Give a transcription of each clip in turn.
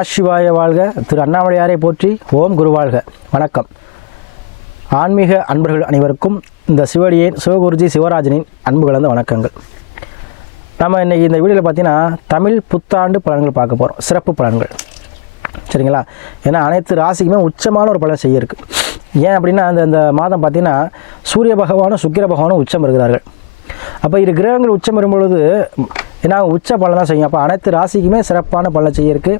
நமசிவாய வாழ்க. திரு அண்ணாமலையாரை போற்றி. ஓம் குரு வாழ்க. வணக்கம். ஆன்மீக அன்பர்கள் அனைவருக்கும் இந்த சிவகுருஜி சிவராஜனின் அன்பு கலந்த வணக்கங்கள். நம்ம இன்றைக்கி இந்த வீடியோவில் பார்த்தீங்கன்னா தமிழ் புத்தாண்டு பலன்கள் பார்க்க போகிறோம். சிறப்பு பலன்கள், சரிங்களா? ஏன்னா அனைத்து ராசிக்குமே உச்சமான ஒரு பலன் செய்ய இருக்குது. ஏன் அப்படின்னா இந்த மாதம் பார்த்திங்கன்னா சூரிய பகவானும் சுக்கிர பகவானும் உச்சம் இருக்கிறார்கள். அப்போ இரு கிரகங்கள் உச்சம் வரும்பொழுது ஏன்னா உச்ச பலன் தான் செய்யும். அப்போ அனைத்து ராசிக்குமே சிறப்பான பலன் செய்ய இருக்குது.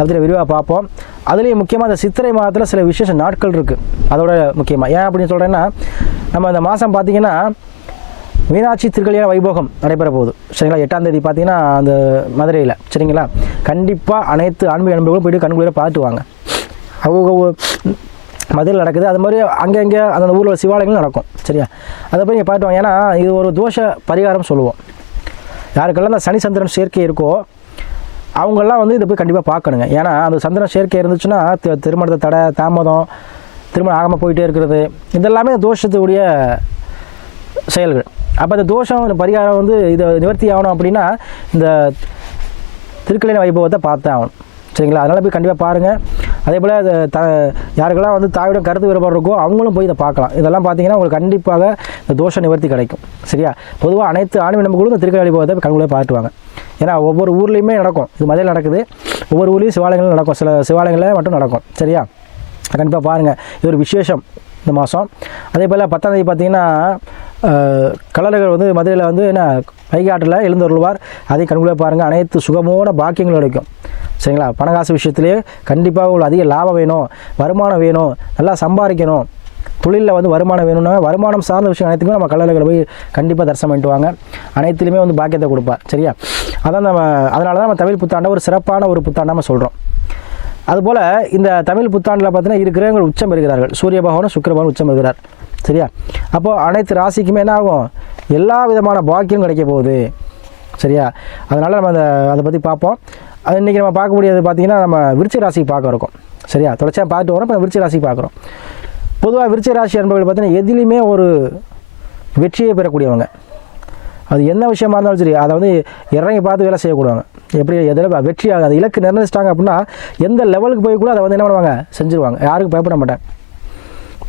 அப்படி விரிவாக பார்ப்போம். அதுலேயும் முக்கியமாக இந்த சித்திரை மாதத்தில் சில விசேஷ நாட்கள் இருக்குது. அதோட முக்கியமாக ஏன் அப்படின்னு சொல்கிறேன்னா, நம்ம இந்த மாதம் பார்த்திங்கன்னா மீனாட்சி திருக்கல்யாண வைபோகம் நடைபெற போகுது, சரிங்களா? 8ஆம் தேதி பார்த்தீங்கன்னா அந்த மதுரையில், சரிங்களா? கண்டிப்பாக அனைத்து ஆன்மீக அன்பர்களும் போய்ட்டு கண்குளிர பார்த்துட்டு வாங்க. அவங்க மதுரையில் நடக்குது. அது மாதிரி அங்கே அந்த ஊரில் சிவாலயங்களும் நடக்கும், சரியா? அதை போய் நீங்கள் பார்த்துட்டு வாங்க. ஏன்னா இது ஒரு தோஷ பரிகாரம் சொல்லுவோம். யாருக்கெல்லாம் அந்த சனி சந்திரன் சேர்க்கை இருக்கோ அவங்கெல்லாம் இதை போய் கண்டிப்பாக பார்க்கணுங்க. ஏன்னா அந்த சந்திரன் சேர்க்கை இருந்துச்சுன்னா திருமணத்தை தடை, தாமதம், திருமணம் ஆகாமல் போயிட்டே இருக்கிறது, இதெல்லாமே தோஷத்துடைய செயல்கள். அப்போ அந்த தோஷம் பரிகாரம் இதை நிவர்த்தி ஆகணும் அப்படின்னா இந்த திருக்கல்யாண வைபவத்தை பார்த்தே ஆகணும், சரிங்களா? அதனால் போய் கண்டிப்பாக பாருங்கள். அதே போல் யாருக்கெல்லாம் தாயோட கருத்து வேறுபாடு இருக்கோ அவங்களும் போய் இதை பார்க்கலாம். இதெல்லாம் பார்த்தீங்கன்னா உங்களுக்கு கண்டிப்பாக இந்த தோஷ நிவர்த்தி கிடைக்கும், சரியா? பொதுவாக அனைத்து ஆன்மீக நம்பர்களும் இந்த திருக்கல்யாண வைபவத்தை கண்குள்ளே பார்த்துவாங்க. ஏன்னா ஒவ்வொரு ஊர்லேயுமே நடக்கும். இது மதுரையில் நடக்குது. ஒவ்வொரு ஊர்லேயும் சிவாலயங்களும் நடக்கும். சில சிவாலயங்களில் மட்டும் நடக்கும், சரியா? கண்டிப்பாக பாருங்கள். இது ஒரு விசேஷம் இந்த மாதம். அதே போல் 10ஆம் தேதி பார்த்தீங்கன்னா கலர்கள் மதுரையில் என்ன வைகாட்டில் எழுந்தருள்வார். அதையும் கண்குள்ளே பாருங்கள். அனைத்து சுகமான பாக்கியங்கள் கிடைக்கும், சரிங்களா? பணகாசு விஷயத்துலேயே கண்டிப்பாக உங்களுக்கு அதிக லாபம் வேணும், வருமானம் வேணும், நல்லா சம்பாதிக்கணும், தொழிலில் வருமானம் வேணும்னா வருமானம் சார்ந்த விஷயம் அனைத்துமே நம்ம கல்லறைகளை போய் கண்டிப்பாக தரிசனம் பண்ணிட்டு வாங்க. அனைத்துலேயுமே பாக்கியத்தை கொடுப்பார், சரியா? அதான் அதனால தான் நம்ம தமிழ் புத்தாண்டை ஒரு சிறப்பான ஒரு புத்தாண்டாக நம்ம சொல்கிறோம். அதுபோல் இந்த தமிழ் புத்தாண்டில் பார்த்தீங்கன்னா இரு கிரகங்கள் உச்சம் இருக்கிறார்கள். சூரிய பகவானும் சுக்கிர பகவானும் உச்சம் இருக்கிறார், சரியா? அப்போது அனைத்து ராசிக்குமே என்ன ஆகும்? எல்லா விதமான பாக்கியம் கிடைக்க போகுது, சரியா? அதனால் நம்ம அதை பற்றி பார்ப்போம். அது இன்றைக்கி நம்ம பார்க்க முடியாது. பார்த்திங்கன்னா நம்ம விருச்சிக ராசிக்கு பார்க்க இருக்கோம், சரியா? தொடர்ச்சியாக பார்த்துட்டு வரோம். இப்போ விருச்சிக ராசிக்கு பார்க்குறோம். பொதுவாக விருச்சிக ராசி அன்பர்கள் பார்த்தீங்கன்னா எதிலையுமே ஒரு வெற்றியை பெறக்கூடியவங்க. அது என்ன விஷயமா இருந்தாலும் சரி, அதை இறங்கி பார்த்து வேலை செய்யக்கூடாங்க. எப்படி எதில் வெற்றி ஆகாது, இலக்கு நிர்ணயிச்சிட்டாங்க அப்படின்னா எந்த லெவலுக்கு போய் கூட அதை என்ன பண்ணுவாங்க, செஞ்சுருவாங்க. யாருக்கும் பயப்பட மாட்டாங்க.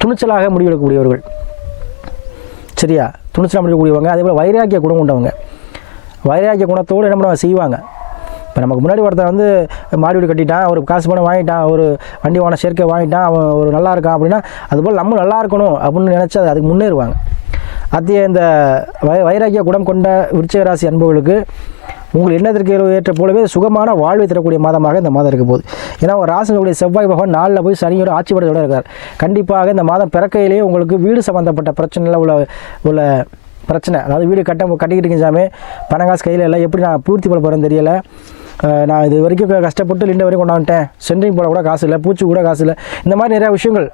துணிச்சலாக முடிவெடுக்கக்கூடியவர்கள், சரியா? துணிச்சலாக முடிவெடுக்கக்கூடியவங்க. அதே போல் வைராக்கிய குணம் கொண்டவங்க. வைராக்கிய குணத்தோடு என்ன பண்ணுவாங்க, செய்வாங்க. இப்போ நமக்கு முன்னாடி ஒருத்தன் மாடி வீடு கட்டிட்டான், ஒரு காசு பணம் வாங்கிட்டான், ஒரு வண்டி வாங்கின சேர்க்கை வாங்கிட்டான், அவன் ஒரு நல்லா இருக்கான் அப்படின்னா அதுபோல் நம்ம நல்லா இருக்கணும் அப்படின்னு நினச்சி அதுக்கு முன்னேறுவாங்க. அதே இந்த வைராக்கிய குணம் கொண்ட விருச்சிக ராசி அன்பர்களுக்கு உங்கள் எண்ணத்திற்கு ஏற்ற போலவே சுகமான வாழ்வை தரக்கூடிய மாதமாக இந்த மாதம் இருக்க போகுது. ஏன்னா ஒரு ராசிகளுடைய செவ்வாய் பகவான் 4ல் போய் சனியோட ஆட்சி படத்தோடு இருக்கார். கண்டிப்பாக இந்த மாதம் பிறக்கையிலேயே உங்களுக்கு வீடு சம்மந்தப்பட்ட பிரச்சனையில் உள்ள பிரச்சனை, அதாவது வீடு கட்டிக்கிட்டு இருக்கீங்க, பணங்காசு கையில் இல்லை, எப்படி நான் பூர்த்தி பண்ண போகிறேன்னு தெரியலை, நான் இது வரைக்கும் கஷ்டப்பட்டு லிண்ட வரைக்கும் கொண்டாந்துட்டேன், சென்ட்ரிங் போட கூட காசு இல்லை, பூச்சி கூட காசு இல்லை, இந்த மாதிரி நிறையா விஷயங்கள்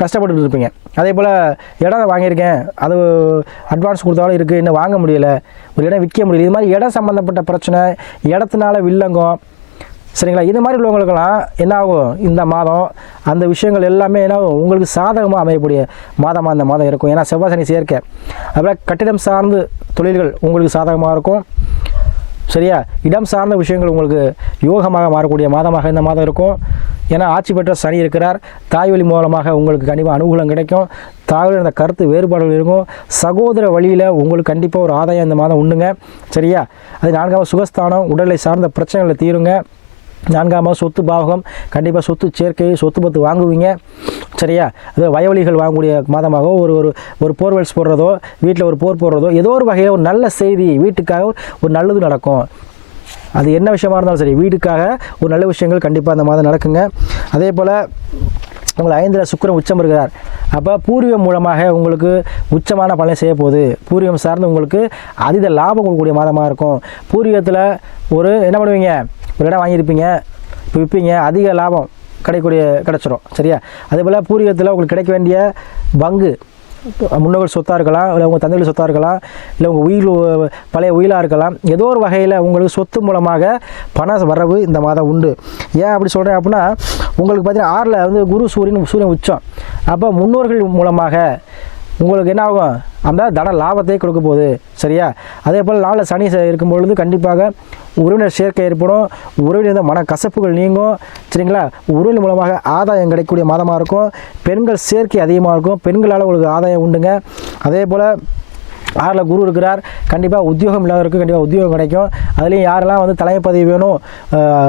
கஷ்டப்பட்டு இருப்பீங்க. அதே போல் இடம் வாங்கியிருக்கேன், அது அட்வான்ஸ் கொடுத்தாலும் இருக்குது, இன்னும் வாங்க முடியலை, ஒரு இடம் விற்க முடியல, இது மாதிரி இடம் சம்மந்தப்பட்ட பிரச்சனை, இடத்தினால வில்லங்கம், சரிங்களா? இது மாதிரி உள்ளவங்களுக்கெல்லாம் என்ன ஆகும், இந்த மாதம் அந்த விஷயங்கள் எல்லாமே என்ன ஆகும், உங்களுக்கு சாதகமாக அமையக்கூடிய மாதமாக இந்த மாதம் இருக்கும். ஏன்னா செவ்வாய் சனி சேர்க்கை. அதுபோல் கட்டிடம் சார்ந்து தொழில்கள் உங்களுக்கு சாதகமாக இருக்கும், சரியா? இடம் சார்ந்த விஷயங்கள் உங்களுக்கு யோகமாக மாறக்கூடிய மாதமாக இந்த மாதம் இருக்கும். ஏன்னா ஆட்சி பெற்ற சனி இருக்கிறார். தாய் வழி மூலமாக உங்களுக்கு கண்டிப்பாக அனுகூலம் கிடைக்கும். தாய்வழி அந்த கருத்து வேறுபாடுகள் இருக்கும். சகோதர வழியில் உங்களுக்கு கண்டிப்பாக ஒரு ஆதாயம் இந்த மாதம் உண்டுங்க, சரியா? அது 4ஆவது சுகஸ்தானம், உடலை சார்ந்த பிரச்சனைகளை தீருங்க. 4ஆவது சொத்து பாவகம், கண்டிப்பாக சொத்து சேர்க்கை, சொத்து பத்து வாங்குவீங்க, சரியா? அது வயவழிகள் வாங்கக்கூடிய மாதமாக ஒரு போர்வெல்ஸ் போடுறதோ, வீட்டில் ஒரு போர் போடுறதோ, ஏதோ ஒரு வகையில் ஒரு நல்ல செய்தி, வீட்டுக்காக ஒரு நல்லது நடக்கும். அது என்ன விஷயமா இருந்தாலும் சரி, வீட்டுக்காக ஒரு நல்ல விஷயங்கள் கண்டிப்பாக அந்த மாதம் நடக்குங்க. அதே போல் உங்களை 5ல் சுக்கிரன் உச்சம் இருக்கிறார். அப்போ பூர்வீகம் மூலமாக உங்களுக்கு உச்சமான பலனை செய்ய போகுது. பூர்வீகம் சார்ந்து உங்களுக்கு அதீத லாபம் கொடுக்கக்கூடிய மாதமாக இருக்கும். பூர்வீகத்தில் என்ன பண்ணுவீங்க, ஒரு இடம் வாங்கியிருப்பீங்க, இப்போ விற்பீங்க, அதிக லாபம் கிடச்சிரும், சரியா? அதே போல் பூர்வீகத்தில் உங்களுக்கு கிடைக்க வேண்டிய பங்கு, முன்னோர்கள் சொத்தாக இருக்கலாம், இல்லை உங்கள் தந்தைகள் சொத்தாக இருக்கலாம், இல்லை உங்கள் பழைய உயிலாக இருக்கலாம், ஏதோ ஒரு வகையில் உங்களுக்கு சொத்து மூலமாக பண வரவு இந்த மாதம் உண்டு. ஏன் அப்படி சொல்கிறேன் அப்படின்னா, உங்களுக்கு பார்த்தீங்கன்னா 6ல் குரு சூரியன் உச்சம். அப்போ முன்னோர்கள் மூலமாக உங்களுக்கு என்ன ஆகும், அந்த தன லாபத்தை கொடுக்க போகுது. சரியா? அதே போல் நாளில் சனி இருக்கும் பொழுது கண்டிப்பாக உறவினர் சேர்க்கை ஏற்படும். உறவினர் மன கசப்புகள் நீங்கும். சரிங்களா? உறவினர் மூலமாக ஆதாயம் கிடைக்கக்கூடிய மாதமாக இருக்கும். பெண்கள் சேர்க்கை அதிகமாக இருக்கும். பெண்களால் உங்களுக்கு ஆதாயம் உண்டுங்க. அதே போல் 6ல் குரு இருக்கிறார். கண்டிப்பாக உத்தியோகம் இல்லாதவருக்கு கண்டிப்பாக உத்தியோகம் கிடைக்கும். அதுலேயும் யாரெல்லாம் வந்து தலைமை பதவி வேணும்,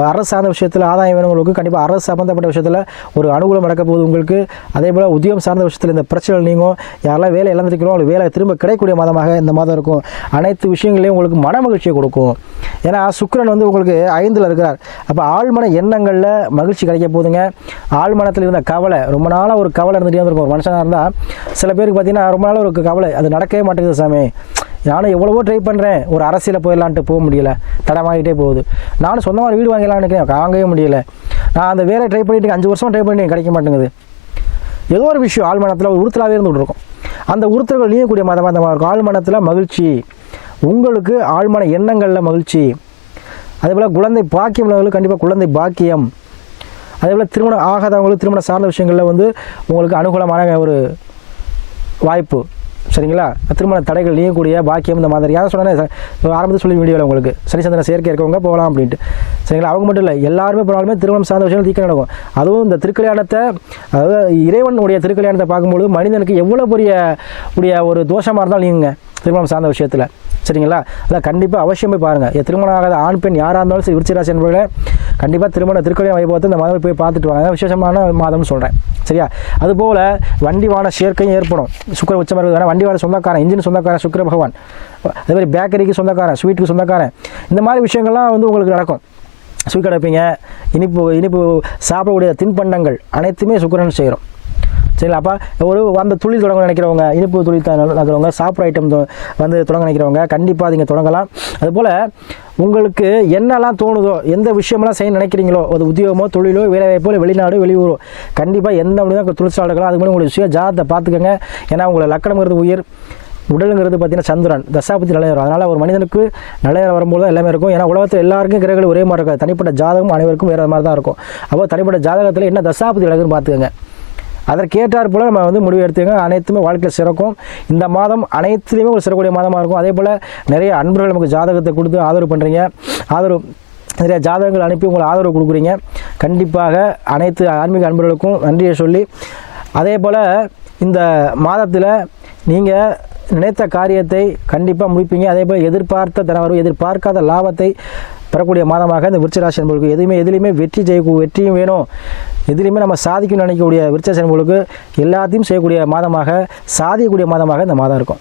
அரசு சார்ந்த விஷயத்தில் ஆதாயம் வேணும், உங்களுக்கு கண்டிப்பாக அரசு சம்மந்தப்பட்ட விஷயத்தில் ஒரு அனுகூலம் நடக்க போகுது உங்களுக்கு. அதே போல் உத்தியோகம் சார்ந்த விஷயத்தில் இந்த பிரச்சனைகள் நீங்கும். யாரெல்லாம் வேலை இழந்திருக்கிறோம் அவங்களுக்கு வேலை திரும்ப கிடைக்கக்கூடிய மாதமாக இந்த மாதம் இருக்கும். அனைத்து விஷயங்களையும் உங்களுக்கு மன மகிழ்ச்சியை கொடுக்கும். ஏன்னா சுக்கிரன் வந்து உங்களுக்கு 5ல் இருக்கிறார். அப்போ ஆழ்மன எண்ணங்களில் மகிழ்ச்சி கிடைக்க போகுதுங்க. ஆழ்மனத்தில் இருந்த கவலை, ரொம்ப நாளாக ஒரு கவலை இருந்துகிட்டே இருக்கும். ஒரு மனுஷனாக இருந்தால் சில பேருக்கு பார்த்தீங்கன்னா ரொம்ப நாளாக ஒரு கவலை, அது நடக்கவே மாட்டேங்குது சாமி, நானும் எவ்வளவோ ட்ரை பண்ணுறேன், ஒரு அரசியலில் போயிடலான்ட்டு போக முடியல, தடமாகிட்டே போகுது. நானும் சொந்தமாக வீடு வாங்கலாம்னு நினைக்கிறேன், வாங்கவே முடியல. நான் அந்த வேலை ட்ரை பண்ணிட்டு 5 வருஷம் ட்ரை பண்ணி கிடைக்க மாட்டேங்குது. ஏதோ ஒரு விஷயம் ஆழ்மனத்தில் ஒரு உறுத்தலாகவே இருந்துகிட்டு இருக்கும். அந்த உறுத்தல்கள் நீங்கக்கூடிய மாதமாக அந்த இருக்கும். ஆழ்மனத்தில் மகிழ்ச்சி, உங்களுக்கு ஆழ்மன எண்ணங்களில் மகிழ்ச்சி. அதேபோல் குழந்தை பாக்கியம் உள்ளவங்களுக்கு கண்டிப்பாக குழந்தை பாக்கியம். அதேபோல் திருமணம் ஆகாதவங்களுக்கு திருமணம் சார்ந்த விஷயங்களில் வந்து உங்களுக்கு அனுகூலமான ஒரு வாய்ப்பு. சரிங்களா? திருமண தடைகள் நீங்கக்கூடிய பாக்கியம் இந்த மாதிரி. யாரும் சொன்னேன் ஆரம்பத்தில் சொல்லி வீடியோவில் உங்களுக்கு சனிச்சந்திரன் சேர்க்கை இருக்கவங்க போகலாம் அப்படின்ட்டு. சரிங்களா? அவங்க மட்டும் இல்லை, எல்லாருமே போனாலுமே திருமணம் சார்ந்த விஷயங்கள் தீக்க நடக்கும். அதுவும் இந்த திருக்கல்யாணத்தை, அதாவது இறைவனுடைய திருக்கல்யாணத்தை பார்க்கும்போது மனிதனுக்கு எவ்வளோ பெரிய ஒரு தோஷமாக இருந்தாலும் நீங்க திருமணம் சார்ந்த விஷயத்தில். சரிங்களா? அதான் கண்டிப்பாக அவசியம் போய் பாருங்கள். திருமணம் ஆகாத ஆண் பெண் யாராக இருந்தாலும் சரி, விருச்சிக ராசி என்பவர்களே கண்டிப்பாக திருக்கல்யாண வைபவத்தை இந்த மாதம் போய் பார்த்துட்டு வாங்க. விசேஷமான மாதம்னு சொல்கிறேன். சரியா? அதுபோல் வண்டி வாகன சேர்க்கையும் ஏற்படும். சுக்கிர உச்சம் இருக்கிறதுனால வண்டி வாகன சொந்தக்காரன், இன்ஜின் சொந்தக்காரன் சுக்கிர பகவான். அதே மாதிரி பேக்கரிக்கு சொந்தக்காரன், ஸ்வீட்டுக்கு சொந்தக்காரன், இந்த மாதிரி விஷயங்கள்லாம் வந்து உங்களுக்கு நடக்கும். ஸ்வீட் கிடைப்பீங்க, இனிப்பு சாப்பிடக்கூடிய தின்பண்டங்கள் அனைத்துமே சுக்கிரன் செய்கிறோம். சரிங்களா? அப்போ அந்த தொழில் தொடங்க நினைக்கிறவங்க, இனிப்பு தொழில் நடக்கிறவங்க, சாப்பிட்ற ஐட்டம் வந்து தொடங்க நினைக்கிறவங்க கண்டிப்பாக நீங்கள் தொடங்கலாம். அதுபோல் உங்களுக்கு என்னெல்லாம் தோணுதோ, எந்த விஷயமெல்லாம் செய்ய நினைக்கிறீங்களோ, ஒரு உத்தியோகமோ தொழிலோ வேலைவாய்ப்போ இல்லை வெளிநாடு வெளியூரோ, கண்டிப்பாக எந்த முடிதான் தொழிற்சாலை இருக்கலாம். அதுக்கு முன்னாடி உங்களுக்கு சுய ஜாதத்தை பார்த்துக்கோங்க. ஏன்னா உங்களை லக்கணங்கிறது உயிர், உடலுங்கிறது பார்த்தீங்கன்னா சந்திரன், தசாபதி நிலை வரும். அதனால் ஒரு மனிதனுக்கு நிலை வரும்போது தான் எல்லாமே இருக்கும். ஏன்னா உலகத்தில் எல்லாருக்கும் கிரகங்கள் ஒரே மாதிரி இருக்காது. தனிப்பட்ட ஜாதகம் அனைவருக்கும் வேறு மாதிரி தான் இருக்கும். அப்போ தனிப்பட்ட ஜாதகத்தில் என்ன தசாபதி விலகுன்னு பார்த்துக்கோங்க. அதற்கேற்றார் போல் நம்ம வந்து முடிவு எடுத்துங்க. அனைத்துமே வாழ்க்கையில் சிறக்கும். இந்த மாதம் அனைத்துலேயுமே ஒரு சிறக்கூடிய மாதமாக இருக்கும். அதே போல் நிறைய அன்பர்கள் நமக்கு ஜாதகத்தை கொடுத்து ஆதரவு பண்ணுறீங்க. நிறைய ஜாதகங்கள் அனுப்பி உங்களை ஆதரவு கொடுக்குறீங்க. கண்டிப்பாக அனைத்து ஆன்மீக அன்பர்களுக்கும் நன்றியை சொல்லி, அதே போல் இந்த மாதத்தில் நீங்கள் நினைத்த காரியத்தை கண்டிப்பாக முடிப்பீங்க. அதே போல் எதிர்பார்த்த தனவரும் எதிர்பார்க்காத லாபத்தை பெறக்கூடிய மாதமாக இந்த விருச்சிக ராசி என்பவர்களுக்கு எதுலையுமே வெற்றியும் வேணும், எதுலையுமே நம்ம சாதிக்கணும்னு நினைக்கக்கூடிய விருச்சிக ராசி என்பவர்களுக்கு எல்லாத்தையும் செய்யக்கூடிய மாதமாக, சாதிக்கக்கூடிய மாதமாக இந்த மாதம் இருக்கும்.